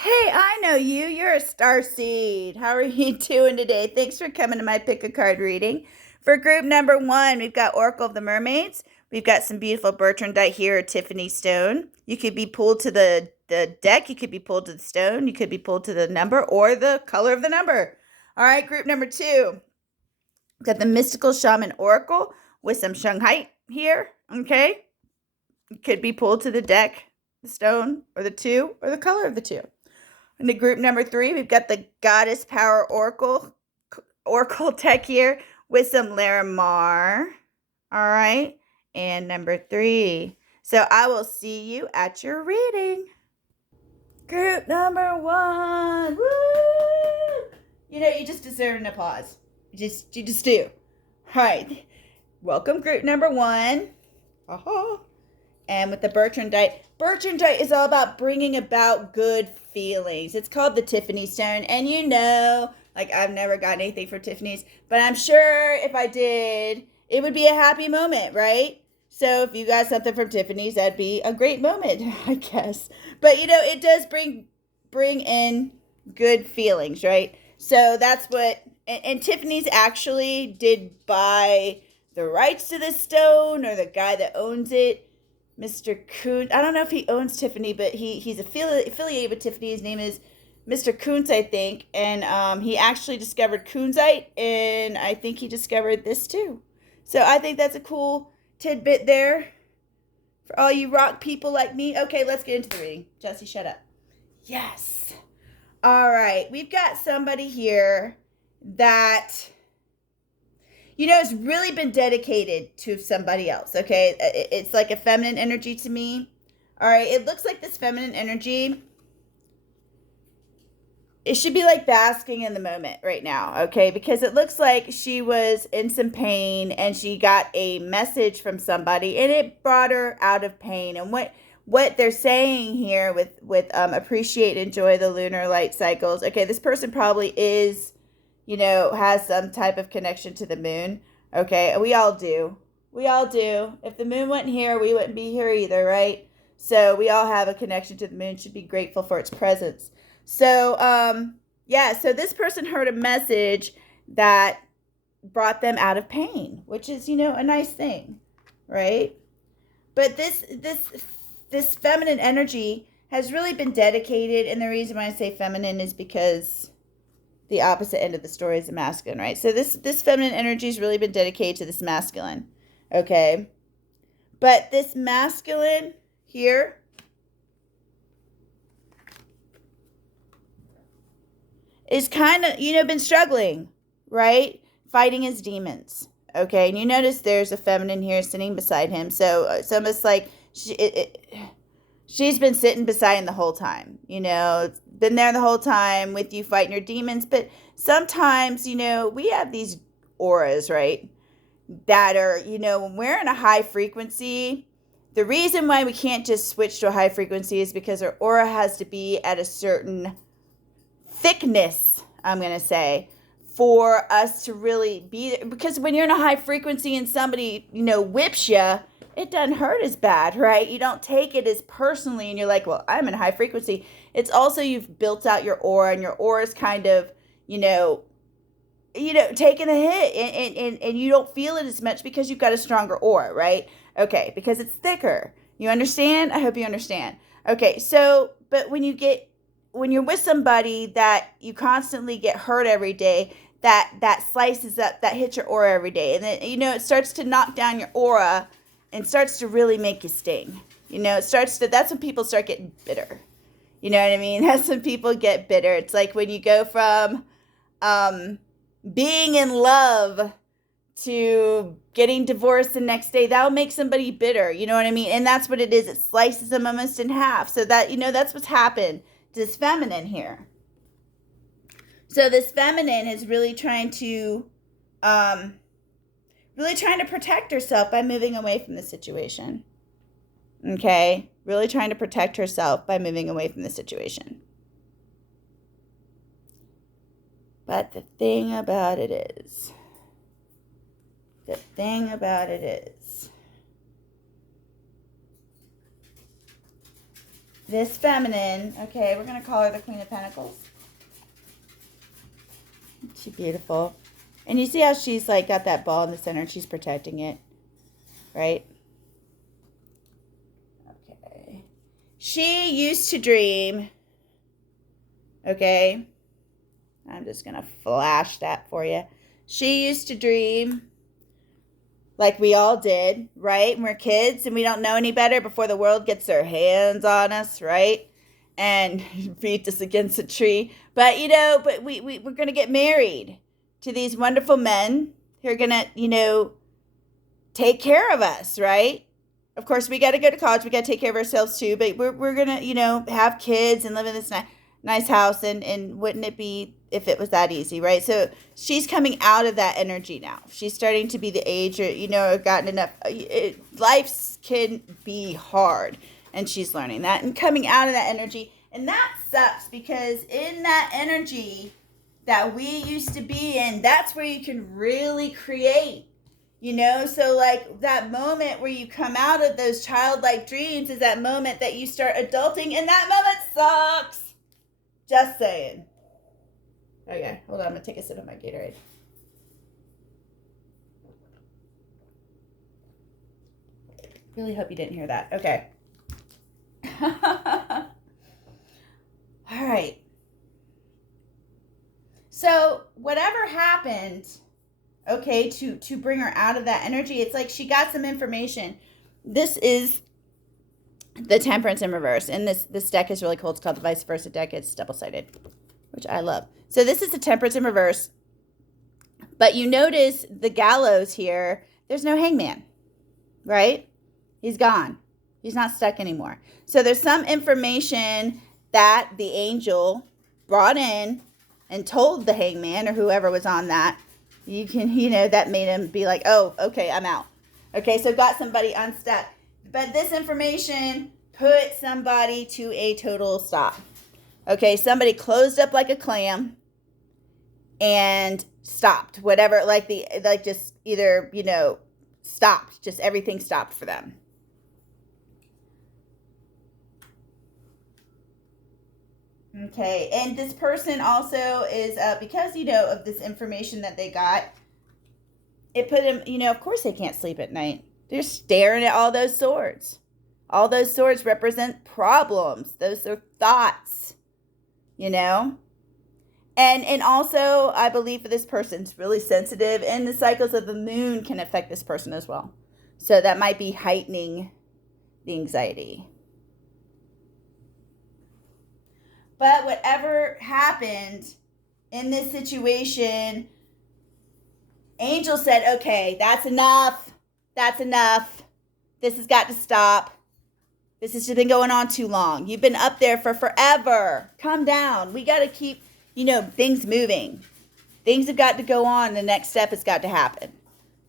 Hey, I know you. You're a star seed. How are you doing today? Thanks for coming to my pick a card reading. For group number one, we've got Oracle of the Mermaids. We've got some beautiful Bertrandite here, a Tiffany stone. You could be pulled to the deck. You could be pulled to the stone. You could be pulled to the number or the color of the number. All right, group number two. We've got the Mystical Shaman Oracle with some Shanghai here. Okay. You could be pulled to the deck, the stone, or the two, or the color of the two. In the group number three, we've got the Goddess Power Oracle deck here with some Larimar. All right. And number three. So I will see you at your reading. Group number one. Woo! You know, you just deserve an applause. You just do. All right. Welcome, group number one. Uh-huh. And with the Bertrandite is all about bringing about good feelings. It's called the Tiffany stone. And you know, like I've never gotten anything for Tiffany's, but I'm sure if I did, it would be a happy moment, right? So if you got something from Tiffany's, that'd be a great moment, I guess. But you know, it does bring in good feelings, right? So that's what and Tiffany's actually did buy the rights to this stone, or the guy that owns it, Mr. Kuhn. I don't know if he owns Tiffany, but he's affiliated with Tiffany. His name is Mr. Kuhn's, I think. And he actually discovered Kunzite, and I think he discovered this too. So I think that's a cool tidbit there for all you rock people like me. Okay, let's get into the reading. Jesse, shut up. Yes. All right. We've got somebody here that it's really been dedicated to somebody else, okay? It's like a feminine energy to me. All right, it looks like this feminine energy, it should be like basking in the moment right now, okay? Because it looks like she was in some pain and she got a message from somebody and it brought her out of pain. And what they're saying here with appreciate and enjoy the lunar light cycles. Okay, this person probably is has some type of connection to the moon. Okay, we all do. We all do. If the moon wasn't here, we wouldn't be here either, right? So we all have a connection to the moon, should be grateful for its presence. So, so this person heard a message that brought them out of pain, which is, a nice thing, right? But this feminine energy has really been dedicated, and the reason why I say feminine is because the opposite end of the story is the masculine, right? So this feminine energy has really been dedicated to this masculine, okay? But this masculine here is kind of, been struggling, right? Fighting his demons, okay? And you notice there's a feminine here sitting beside him. So it's almost like she's been sitting beside him the whole time, been there the whole time with you fighting your demons. But sometimes, we have these auras, right? That are, when we're in a high frequency, the reason why we can't just switch to a high frequency is because our aura has to be at a certain thickness, I'm going to say, for us to really be there. Because when you're in a high frequency and somebody, whips you, it doesn't hurt as bad, right? You don't take it as personally and you're like, well, I'm in a high frequency. It's also you've built out your aura, and your aura is kind of, taking a hit, and you don't feel it as much because you've got a stronger aura, right? Okay, because it's thicker. You understand? I hope you understand. Okay, so, but when you're with somebody that you constantly get hurt every day, that slices up, that hits your aura every day, and then, it starts to knock down your aura and starts to really make you sting. That's when people start getting bitter. You know what I mean? That's when people get bitter. It's like when you go from being in love to getting divorced the next day. That'll make somebody bitter. You know what I mean? And that's what it is. It slices them almost in half. So that, that's what's happened to this feminine here. So this feminine is really trying to protect herself by moving away from the situation. Okay? Really trying to protect herself by moving away from the situation. But the thing about it is, this feminine, okay, we're going to call her the Queen of Pentacles. She's beautiful. And you see how she's like got that ball in the center and she's protecting it, right? Okay. She used to dream, okay? I'm just going to flash that for you. She used to dream like we all did, right? When we're kids and we don't know any better before the world gets their hands on us, right? And beat us against a tree. But, we're going to get married to these wonderful men who are going to, take care of us, right? Of course, we got to go to college. We got to take care of ourselves too. But we're going to, have kids and live in this nice house. And wouldn't it be if it was that easy, right? So she's coming out of that energy now. She's starting to be the age or, gotten enough. Life can be hard. And she's learning that and coming out of that energy. And that sucks because in that energy that we used to be in, that's where you can really create, So like that moment where you come out of those childlike dreams is that moment that you start adulting, and that moment sucks. Just saying. Okay, hold on. I'm going to take a sip of my Gatorade. Really hope you didn't hear that. Okay. All right. So whatever happened, okay, to bring her out of that energy, it's like she got some information. This is the Temperance in reverse. And this deck is really cool. It's called the Vice Versa deck. It's double-sided, which I love. So this is the Temperance in reverse. But you notice the Gallows here, there's no hangman, right? He's gone. He's not stuck anymore. So there's some information that the angel brought in and told the hangman or whoever was on that. You can, that made him be like, oh, okay, I'm out. Okay, so got somebody unstuck. But this information put somebody to a total stop. Okay, somebody closed up like a clam and stopped. Whatever, just either, stopped. Just everything stopped for them. Okay, and this person also is, because, of this information that they got, it put them, of course they can't sleep at night. They're staring at all those swords. All those swords represent problems. Those are thoughts, And also, I believe for this person, it's really sensitive, and the cycles of the moon can affect this person as well. So that might be heightening the anxiety. But whatever happened in this situation, Angel said, okay, that's enough. That's enough. This has got to stop. This has just been going on too long. You've been up there for forever. Calm down. We got to keep, things moving. Things have got to go on. The next step has got to happen.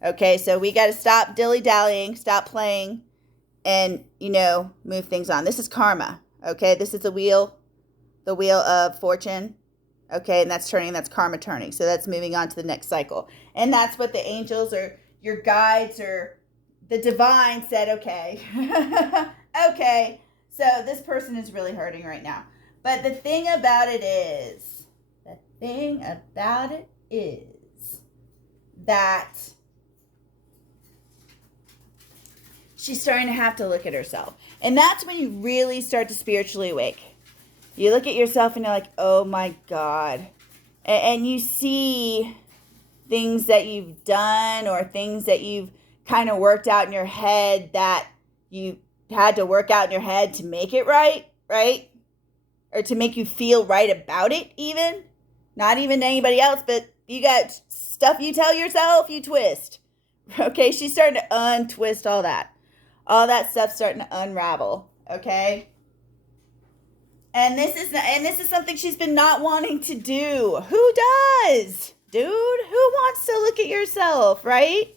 Okay, so we got to stop dilly-dallying, stop playing, and, move things on. This is karma. Okay, this is the wheel of fortune. Okay, and that's turning, that's karma turning. So that's moving on to the next cycle. And that's what the angels or your guides or the divine said, okay. Okay, so this person is really hurting right now. But the thing about it is that she's starting to have to look at herself. And that's when you really start to spiritually awake. You look at yourself and you're like, oh my God. And you see things that you've done or things that you've kind of worked out in your head that you had to work out in your head to make it right? Or to make you feel right about it even. Not even to anybody else, but you got stuff you tell yourself, you twist. Okay, she's starting to untwist all that. All that stuff's starting to unravel, okay? And this is something she's been not wanting to do. Who does? Dude, who wants to look at yourself, right?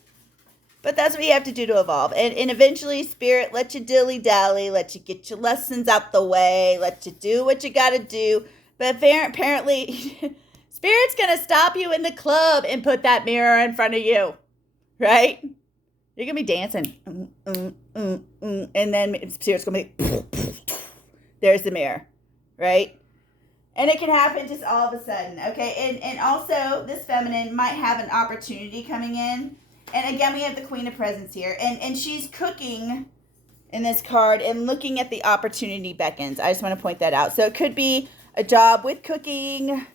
But that's what you have to do to evolve. And eventually, Spirit, let you dilly-dally, let you get your lessons out the way, let you do what you got to do. But apparently, Spirit's going to stop you in the club and put that mirror in front of you, right? You're going to be dancing. And then Spirit's going to be... there's the mirror, right? And it can happen just all of a sudden, okay? And also, this feminine might have an opportunity coming in. And again, we have the Queen of Presents here. And she's cooking in this card and looking at the opportunity beckons. I just want to point that out. So it could be a job with cooking.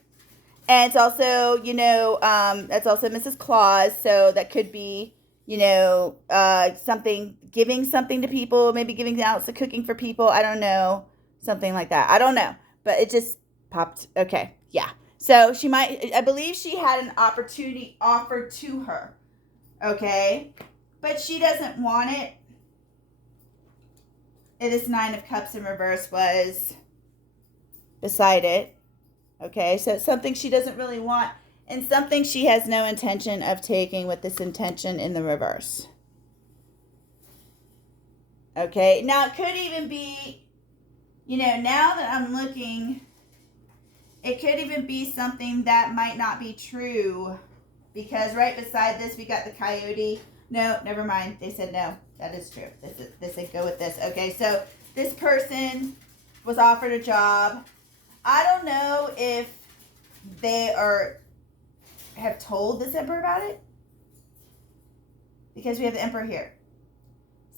And it's also, that's also Mrs. Claus. So that could be, something, giving something to people, maybe giving out some cooking for people. I don't know. Something like that. I don't know. But it just popped. Okay. Yeah. So I believe she had an opportunity offered to her. Okay. But she doesn't want it. And this 9 of Cups in reverse was beside it. Okay. So it's something she doesn't really want. And something she has no intention of taking with this intention in the reverse. Okay. Now it could even be, now that I'm looking, it could even be something that might not be true, because right beside this we got the coyote. No, never mind. They said no. That is true. This said go with this. Okay, so this person was offered a job. I don't know if they have told this emperor about it, because we have the emperor here.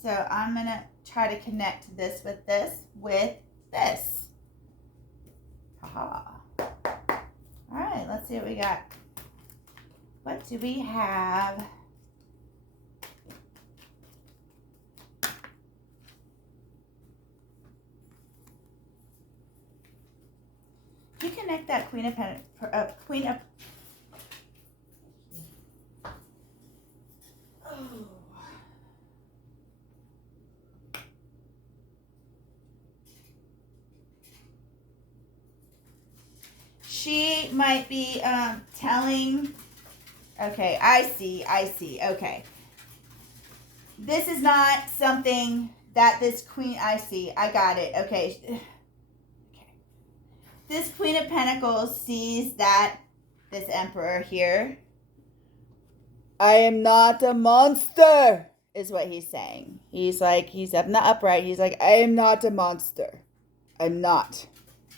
So I'm gonna try to connect this with this with this. Haha. All right, let's see what we got. What do we have? You connect that Queen of She might be telling. Okay, I see. Okay. This is not something that this queen. I see. I got it. Okay. This Queen of Pentacles sees that this emperor here. I am not a monster, is what he's saying. He's up in the upright. He's like, I am not a monster. I'm not.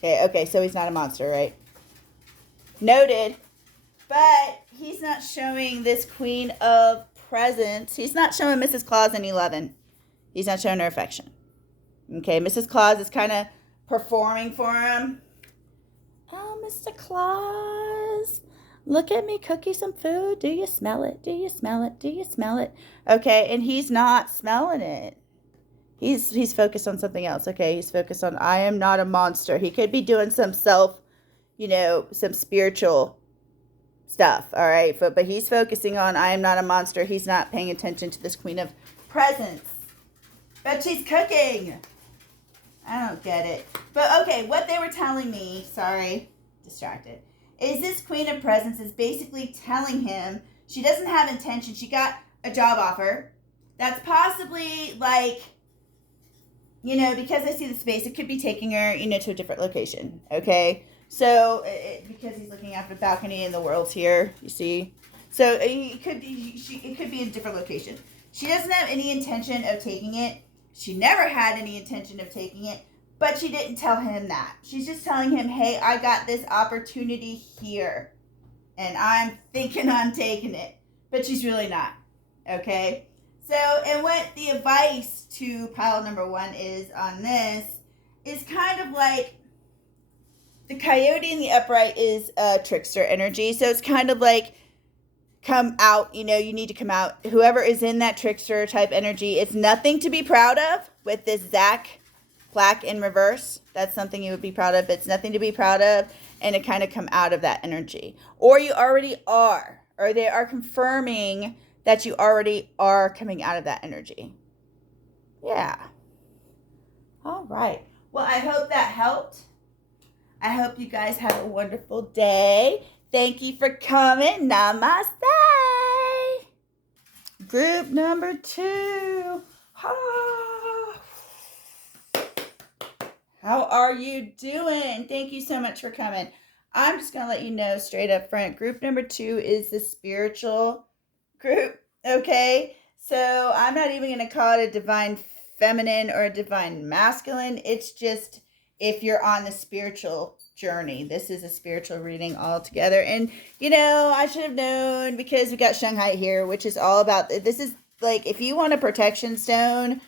Okay, so he's not a monster, right? Noted. But he's not showing this Queen of Presents. He's not showing Mrs. Claus any loving. He's not showing her affection. Okay, Mrs. Claus is kind of performing for him. Oh, Mr. Claus, look at me cook you some food. Do you smell it? Do you smell it? Do you smell it? Okay, and he's not smelling it. He's focused on something else. Okay, he's focused on I am not a monster. He could be doing some some spiritual stuff, all right? But he's focusing on I am not a monster. He's not paying attention to this Queen of Presents. But she's cooking. I don't get it. But okay, what they were telling me, sorry, distracted, is this Queen of Presents is basically telling him she doesn't have intention. She got a job offer. That's possibly because I see the space, it could be taking her, to a different location, okay? So, because he's looking out the balcony and the world's here, you see? So, it could be a different location. She doesn't have any intention of taking it. She never had any intention of taking it, but she didn't tell him that. She's just telling him, hey, I got this opportunity here, and I'm thinking on taking it. But she's really not, okay? So, and what the advice to pile number 1 is on this is kind of like the coyote in the upright is a trickster energy. So it's kind of like come out, you need to come out. Whoever is in that trickster type energy, it's nothing to be proud of with this Zach plaque in reverse. That's something you would be proud of. It's nothing to be proud of, and it kind of come out of that energy. Or you already are, or they are confirming that you already are coming out of that energy. Yeah. All right. Well, I hope that helped. I hope you guys have a wonderful day. Thank you for coming. Namaste. Group number 2. How are you doing? Thank you so much for coming. I'm just going to let you know straight up front. Group number 2 is the spiritual group, okay? So I'm not even going to call it a divine feminine or a divine masculine. It's if you're on the spiritual journey. This is a spiritual reading altogether. And, you know, I should have known because we got Shanghai here, which is all about, this is like, if you want a protection stone,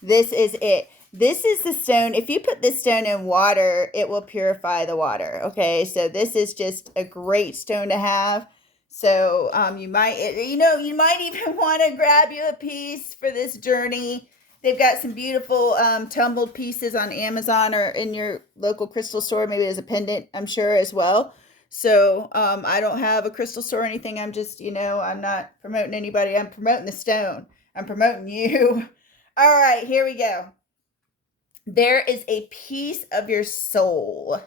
this is it. This is the stone. If you put this stone in water, it will purify the water. Okay, so this is just a great stone to have. So you might even want to grab you a piece for this journey. They've got some beautiful tumbled pieces on Amazon or in your local crystal store, maybe as a pendant, I'm sure, as well. So I don't have a crystal store or anything. I'm just, I'm not promoting anybody. I'm promoting the stone. I'm promoting you. All right, here we go. There is a piece of your soul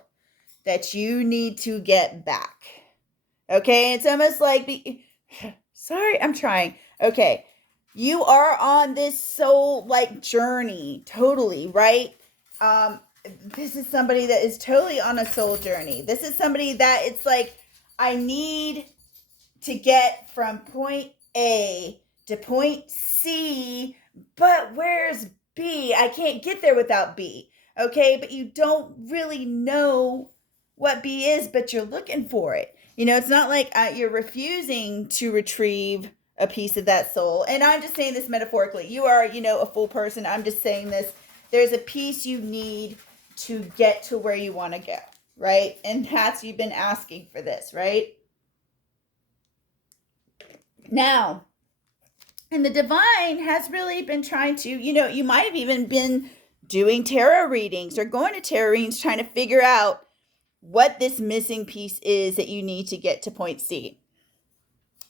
that you need to get back. Okay, it's almost like sorry, I'm trying. Okay, you are on this soul journey, totally, right? This is somebody that is totally on a soul journey. This is somebody that it's like, I need to get from point A to point C, but where's B? I can't get there without B. Okay, but you don't really know what B is, but you're looking for it. It's not like you're refusing to retrieve a piece of that soul. And I'm just saying this metaphorically. You are, a full person. I'm just saying this. There's a piece you need to get to where you want to go, right? And you've been asking for this, right? Now, and the divine has really been trying to, you might have even been doing tarot readings or going to tarot readings trying to figure out what this missing piece is that you need to get to point C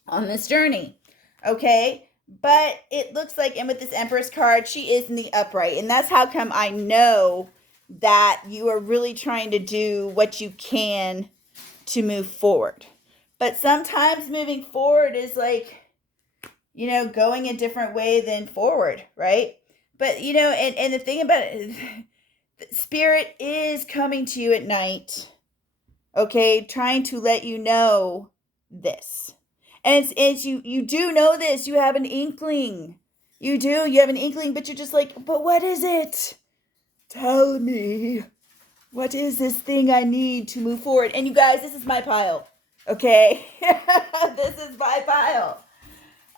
on this journey. Okay, but it looks like, and with this Empress card, she is in the upright, and that's how come I know that you are really trying to do what you can to move forward. But sometimes moving forward is like, going a different way than forward, right? But, and the thing about it, Spirit is coming to you at night, okay, trying to let you know this. And it's you do know this. You have an inkling. You have an inkling, but you're just like, but what is it? Tell me. What is this thing I need to move forward? And you guys, this is my pile, okay? This is my pile.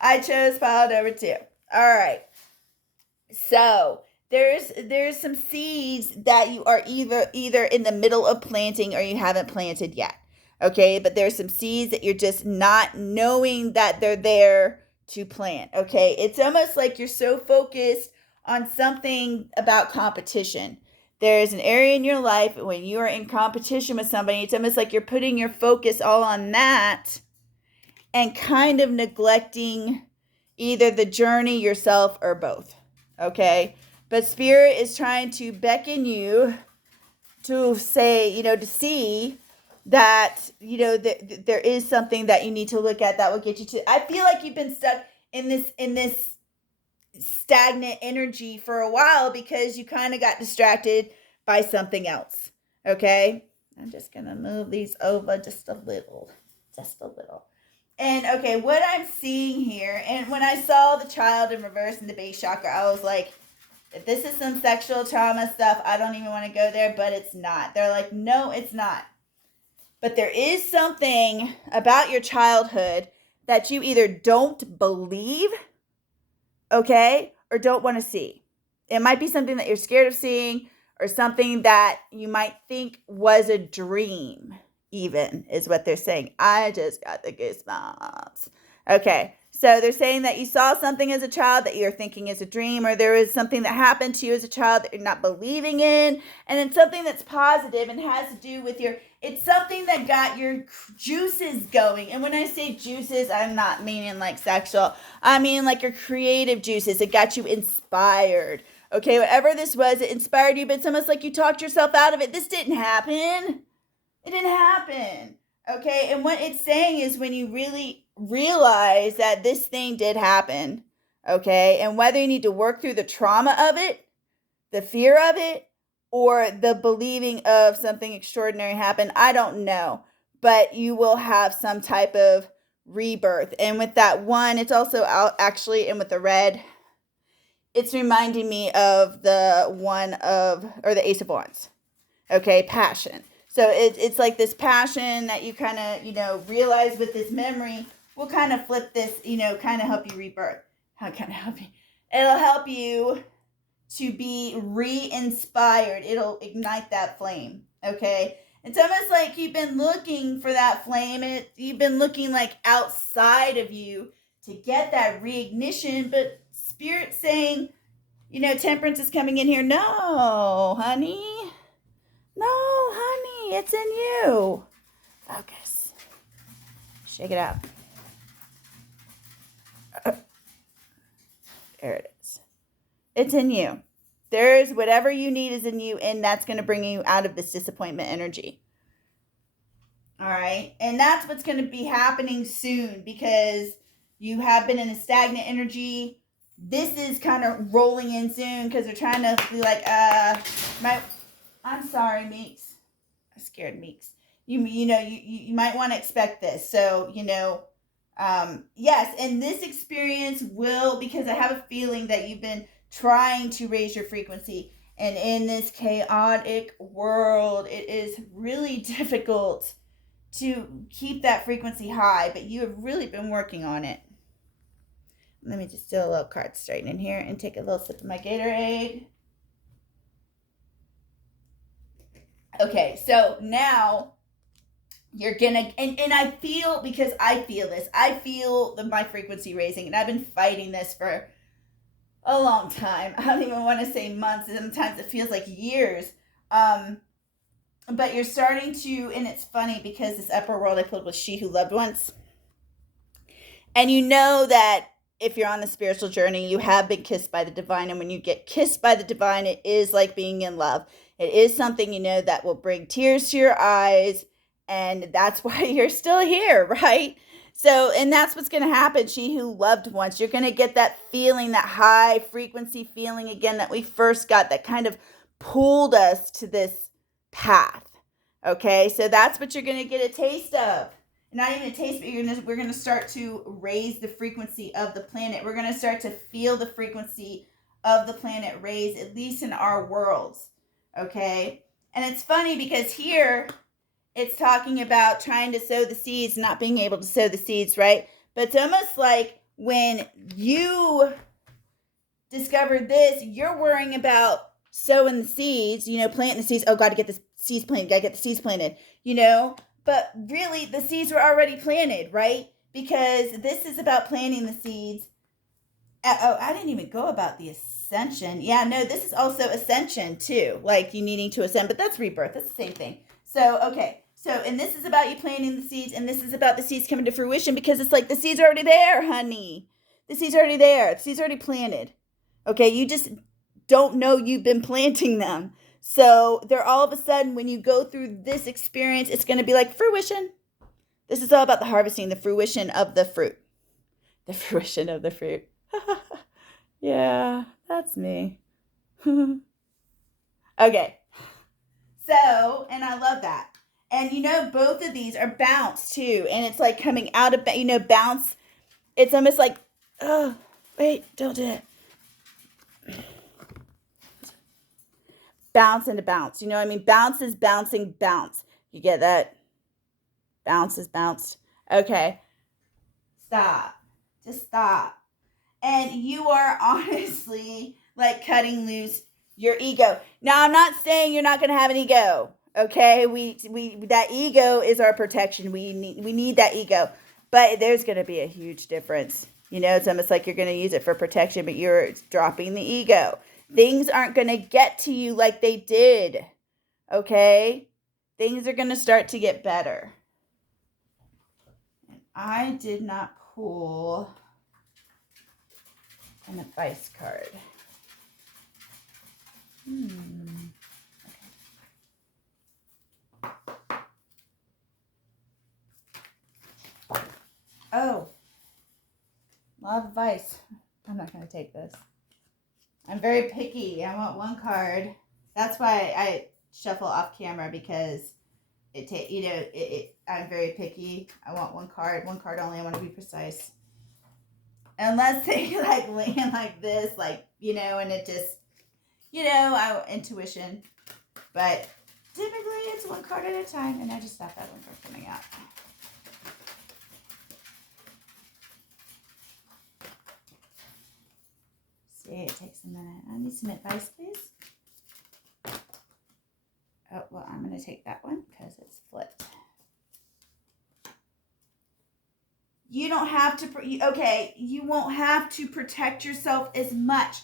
I chose pile number 2. All right. So there's some seeds that you are either in the middle of planting or you haven't planted yet. Okay, but there's some seeds that you're just not knowing that they're there to plant. Okay, it's almost like you're so focused on something about competition. There's an area in your life when you are in competition with somebody, it's almost like you're putting your focus all on that and kind of neglecting either the journey, yourself, or both. Okay, but Spirit is trying to beckon you to say, to see that, there is something that you need to look at that will get you to. I feel like you've been stuck in this stagnant energy for a while because you kind of got distracted by something else. Okay, I'm just gonna move these over just a little. And okay, what I'm seeing here, and when I saw the child in reverse in the base chakra, I was like, if this is some sexual trauma stuff, I don't even want to go there, but it's not. They're like, no, it's not. But there is something about your childhood that you either don't believe, okay, or don't want to see. It might be something that you're scared of seeing or something that you might think was a dream, even, is what they're saying. I just got the goosebumps. Okay, so they're saying that you saw something as a child that you're thinking is a dream, or there was something that happened to you as a child that you're not believing in, and then something that's positive and has to do with it's something that got your juices going. And when I say juices, I'm not meaning like sexual. I mean like your creative juices. It got you inspired. Okay, whatever this was, it inspired you, but it's almost like you talked yourself out of it. This didn't happen. It didn't happen. Okay, and what it's saying is when you really realize that this thing did happen, okay, and whether you need to work through the trauma of it, the fear of it, or the believing of something extraordinary happened, I don't know, but you will have some type of rebirth. And with that one, it's also out actually, and with the red, it's reminding me of the Ace of Wands. Okay, passion. So it's like this passion that you kind of, realize with this memory will kind of flip this, kind of help you rebirth. How can it help you? It'll help you to be re-inspired. It'll ignite that flame. Okay. It's almost like you've been looking for that flame, and you've been looking like outside of you to get that reignition, but Spirit's saying, temperance is coming in here. No, honey. No, honey, it's in you. Focus. Shake it out. There it is. It's in you. There's whatever you need is in you, and that's going to bring you out of this disappointment energy. All right. And that's what's going to be happening soon, because you have been in a stagnant energy. This is kind of rolling in soon because they're trying to be like, I'm sorry, Meeks. I scared Meeks. You might want to expect this. So, yes, and this experience will, because I have a feeling that you've been trying to raise your frequency, and in this chaotic world, it is really difficult to keep that frequency high, but you have really been working on it. Let me just do a little card straightening here and take a little sip of my Gatorade. Okay, so now you're gonna, and I feel, because I feel this, I feel my frequency raising, and I've been fighting this for a long time. I don't even want to say months. Sometimes it feels like years. But you're starting to, and it's funny because this upper world I pulled was She Who Loved Once. And you know that if you're on the spiritual journey, you have been kissed by the divine. And when you get kissed by the divine, it is like being in love. It is something, that will bring tears to your eyes. And that's why you're still here, right? So, and that's what's going to happen. She Who Loved Once. You're going to get that feeling, that high frequency feeling again that we first got, that kind of pulled us to this path. Okay, so that's what you're going to get a taste of. Not even a taste, but we're going to start to raise the frequency of the planet. We're going to start to feel the frequency of the planet raise, at least in our worlds. Okay, and it's funny because here it's talking about trying to sow the seeds, not being able to sow the seeds, right? But it's almost like when you discovered this, you're worrying about sowing the seeds, planting the seeds. Oh, got to get the seeds planted. Got to get the seeds planted, But really, the seeds were already planted, right? Because this is about planting the seeds. Oh, I didn't even go about the ascension. Yeah, no, this is also ascension too. Like you needing to ascend, but that's rebirth. That's the same thing. So, okay. So, and this is about you planting the seeds, and this is about the seeds coming to fruition, because it's like the seeds are already there, honey. The seeds are already there. The seeds are already planted. Okay, you just don't know you've been planting them. So they're all of a sudden, when you go through this experience, it's going to be like fruition. This is all about the harvesting, the fruition of the fruit. The fruition of the fruit. Yeah, that's me. Okay. So, and I love that. And both of these are bounce too. And it's like coming out of, bounce. It's almost like, oh, wait, don't do it. Bounce into bounce. Bounce is bouncing, bounce. You get that? Bounce is bounced. Okay. Stop. Just stop. And you are honestly like cutting loose your ego. Now, I'm not saying you're not going to have an ego. Okay, we that ego is our protection. We need that ego, but there's going to be a huge difference. It's almost like you're going to use it for protection, but you're dropping the ego. Things aren't going to get to you like they did. Okay, things are going to start to get better. And I did not pull an advice card. Oh, law of advice. I'm not going to take this. I'm very picky. I want one card. That's why I shuffle off camera, because I'm very picky. I want one card only. I want to be precise. Unless they like land like this, and it just, intuition. But Typically, it's one card at a time, and I just stopped that one from coming out. See, it takes a minute. I need some advice, please. Oh, well, I'm going to take that one because it's flipped. You don't have to, okay, you won't have to protect yourself as much.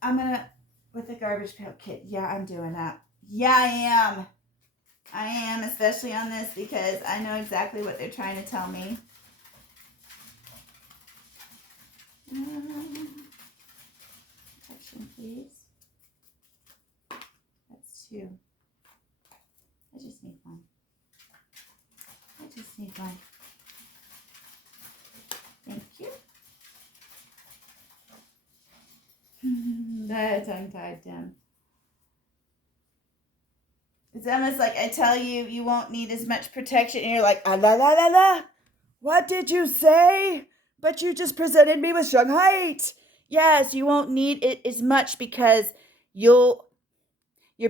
I'm going to, with the garbage pail kit, yeah, I'm doing that. Yeah, I am, especially on this because I know exactly what they're trying to tell me. Protection, please. That's 2. I just need 1. I just need 1. Thank you. That tongue-tied Tim. It's almost like I tell you, you won't need as much protection, and you're like, ah, la, la, la, la. What did you say? But you just presented me with Shanghai. Yes, you won't need it as much because you're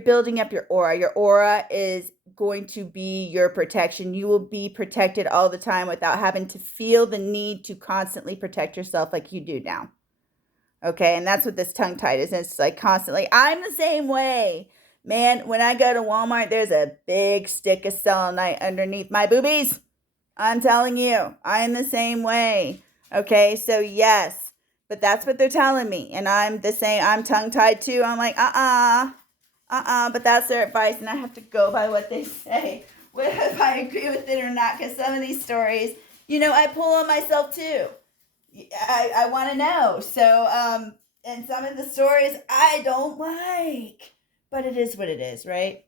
building up your aura. Your aura is going to be your protection. You will be protected all the time without having to feel the need to constantly protect yourself like you do now. Okay, and that's what this tongue-tied is. It's like constantly, I'm the same way. Man, when I go to Walmart, there's a big stick of selenite underneath my boobies. I'm telling you, I'm the same way. Okay, so yes, but that's what they're telling me. And I'm the same, I'm tongue-tied too. I'm like, but that's their advice. And I have to go by what they say, if I agree with it or not. Because some of these stories, I pull on myself too. I want to know. So, and some of the stories I don't like, but it is what it is, right?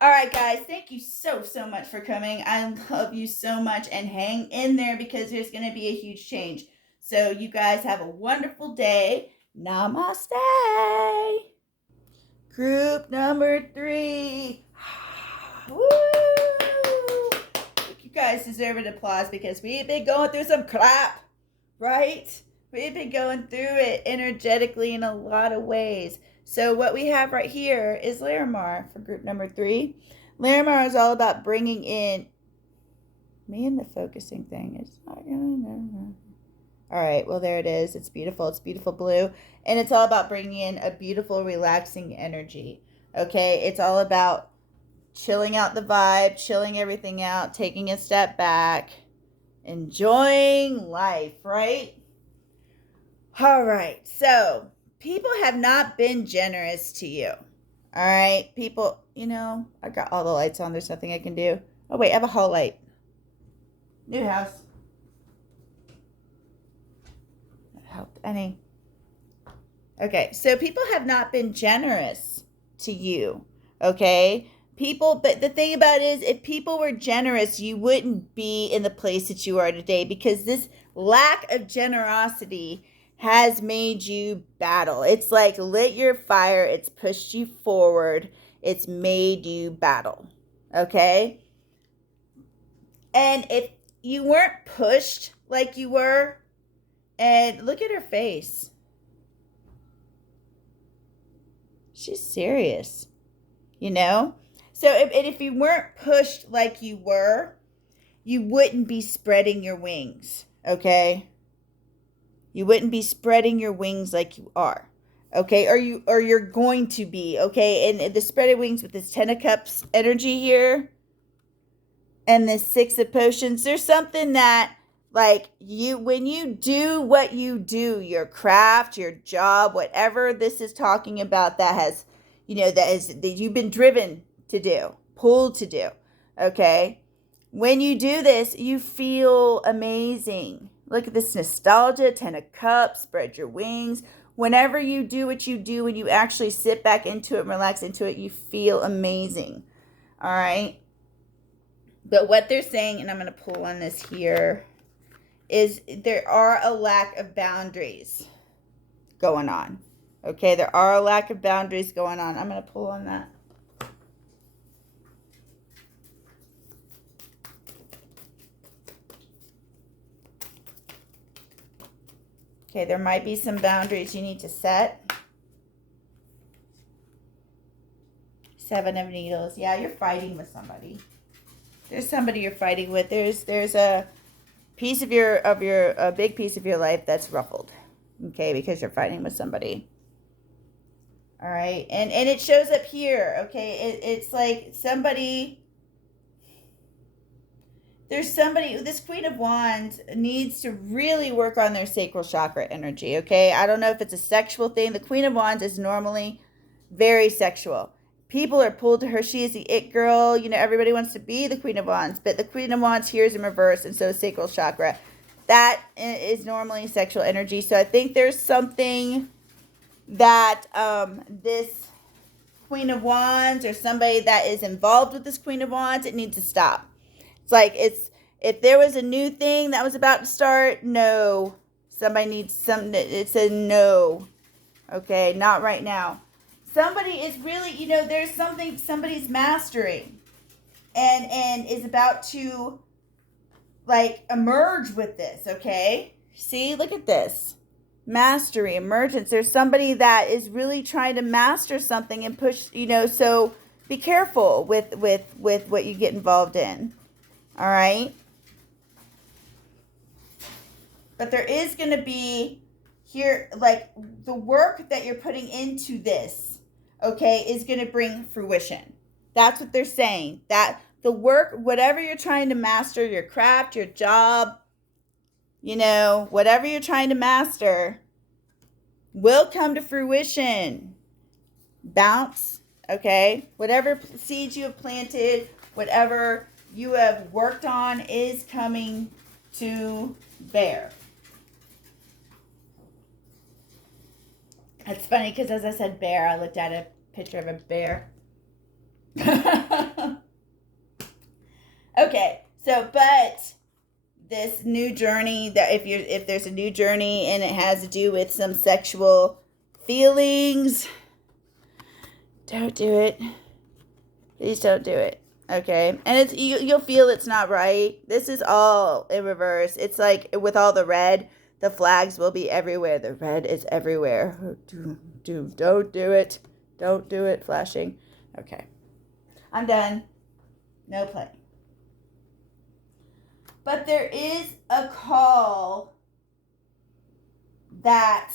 All right, guys, thank you so much for coming. I love you so much, and hang in there because there's going to be a huge change. So you guys have a wonderful day. Namaste. Group number 3. Woo! You guys deserve an applause because we've been going through some crap. Right? We've been going through it energetically in a lot of ways. So what we have right here is Larimar for group number 3. Larimar is all about bringing in... Man, the focusing thing is not gonna... All right, well, there it is. It's beautiful. It's beautiful blue. And it's all about bringing in a beautiful, relaxing energy. Okay? It's all about chilling out the vibe, chilling everything out, taking a step back, enjoying life, right? All right. So, people have not been generous to you. All right. People, I got all the lights on. There's nothing I can do. Oh, wait. I have a hall light. New house. That helped any. Okay. So, people have not been generous to you. Okay. But the thing about it is, if people were generous, you wouldn't be in the place that you are today, because this lack of generosity has made you battle. It's like lit your fire. It's pushed you forward. It's made you battle. Okay? And if you weren't pushed like you were, and look at her face. She's serious. So if you weren't pushed like you were, you wouldn't be spreading your wings, okay? You wouldn't be spreading your wings like you are, okay? Or you're going to be, okay? And the spreaded wings with this 10 of Cups energy here and this 6 of Potions, there's something that, like, when you do what you do, your craft, your job, whatever this is talking about, that you've been driven to do, pulled to do, okay? When you do this, you feel amazing. Look at this nostalgia, 10 of Cups, spread your wings. Whenever you do what you do, when you actually sit back into it and relax into it, you feel amazing. All right? But what they're saying, and I'm going to pull on this here, is there are a lack of boundaries going on. Okay? There are a lack of boundaries going on. I'm going to pull on that. Okay, there might be some boundaries you need to set. Seven of Needles. Yeah, you're fighting with somebody. There's somebody you're fighting with. There's a piece of a big piece of your life that's ruffled. Okay, because you're fighting with somebody. All right, and it shows up here. Okay, it's like somebody. There's somebody. This Queen of Wands needs to really work on their sacral chakra energy. Okay, I don't know if it's a sexual thing. The Queen of Wands is normally very sexual. People are pulled to her. She is the it girl. You know, everybody wants to be the Queen of Wands, but the Queen of Wands here is in reverse, and so is sacral chakra. That is normally sexual energy. So I think there's something that this Queen of Wands or somebody that is involved with this Queen of Wands, it needs to stop. It's like if there was a new thing that was about to start, no. Somebody needs something. It says no. Okay, not right now. Somebody is really, you know, there's something somebody's mastering and is about to like emerge with this, okay? See, look at this. Mastery, emergence. There's somebody that is really trying to master something and push, you know, so be careful with what you get involved in. All right? But there is going to be here, like, the work that you're putting into this, okay, is going to bring fruition. That's what they're saying. That the work, whatever you're trying to master, your craft, your job, you know, whatever you're trying to master will come to fruition. Bounce, okay? Whatever seeds you have planted, whatever you have worked on is coming to bear. It's funny because as I said bear, I looked at a picture of a bear. Okay, so but this new journey, that if there's a new journey and it has to do with some sexual feelings, don't do it. Please don't do it. Okay, and it's you'll feel it's not right. This is all in reverse. It's like with all the red, the flags will be everywhere. The red is everywhere. Don't do it. Don't do it. Flashing. Okay, I'm done. No play. But there is a call that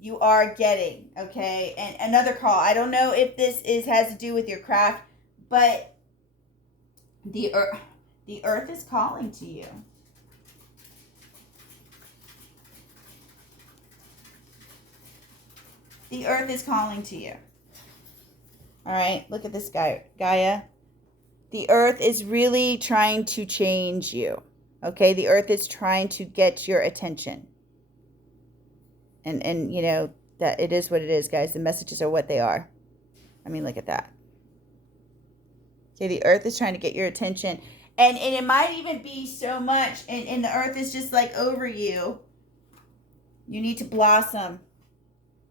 you are getting, okay? And another call. I don't know if this has to do with your craft, but the earth is calling to you. The earth is calling to you. All right, look at this guy, Gaia. The earth is really trying to change you. Okay, the earth is trying to get your attention. And you know, that it is what it is, guys. The messages are what they are. I mean, look at that. Okay, the earth is trying to get your attention. And it might even be so much, and the earth is just like over you. You need to blossom.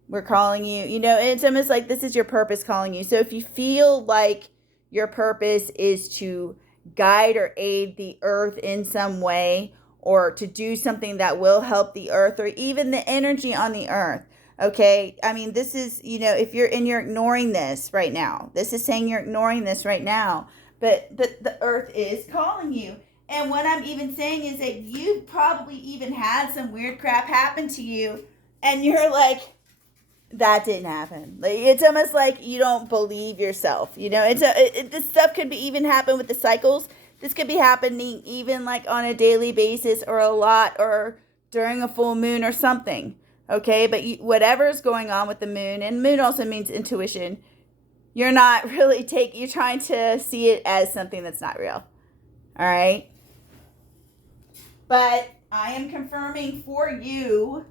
We're calling you, you know, and it's almost like this is your purpose calling you. So if you feel like your purpose is to guide or aid the earth in some way, or to do something that will help the earth, or even the energy on the earth. Okay, I mean, this is, you know, if you're ignoring this right now, this is saying you're ignoring this right now, but the earth is calling you. And what I'm even saying is that you probably even had some weird crap happen to you, and you're like, that didn't happen. Like, it's almost like you don't believe yourself. You know, this stuff could be even happen with the cycles. This could be happening even like on a daily basis, or a lot, or during a full moon or something. Okay, but whatever's going on with the moon, and moon also means intuition. You're not really you're trying to see it as something that's not real. All right. But I am confirming for you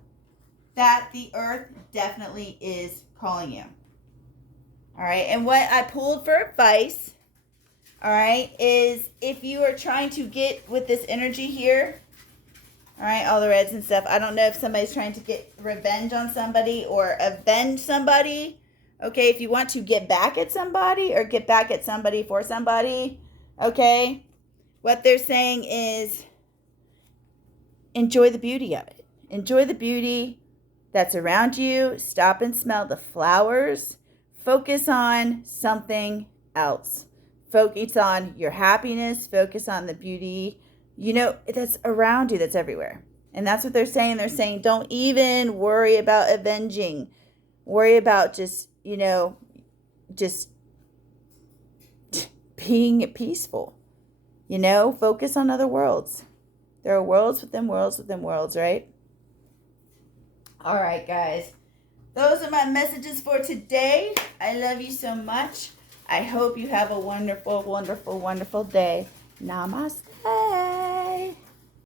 that the earth definitely is calling you. All right. And what I pulled for advice, all right, is if you are trying to get with this energy here, all right, all the reds and stuff. I don't know if somebody's trying to get revenge on somebody or avenge somebody. Okay, if you want to get back at somebody or get back at somebody for somebody, okay, what they're saying is enjoy the beauty of it. Enjoy the beauty that's around you. Stop and smell the flowers. Focus on something else. Focus on your happiness, focus on the beauty, that's around you, that's everywhere. And that's what they're saying. They're saying don't even worry about avenging. Worry about just being peaceful. Focus on other worlds. There are worlds within worlds within worlds, right? All right, guys. Those are my messages for today. I love you so much. I hope you have a wonderful, wonderful, wonderful day. Namaste.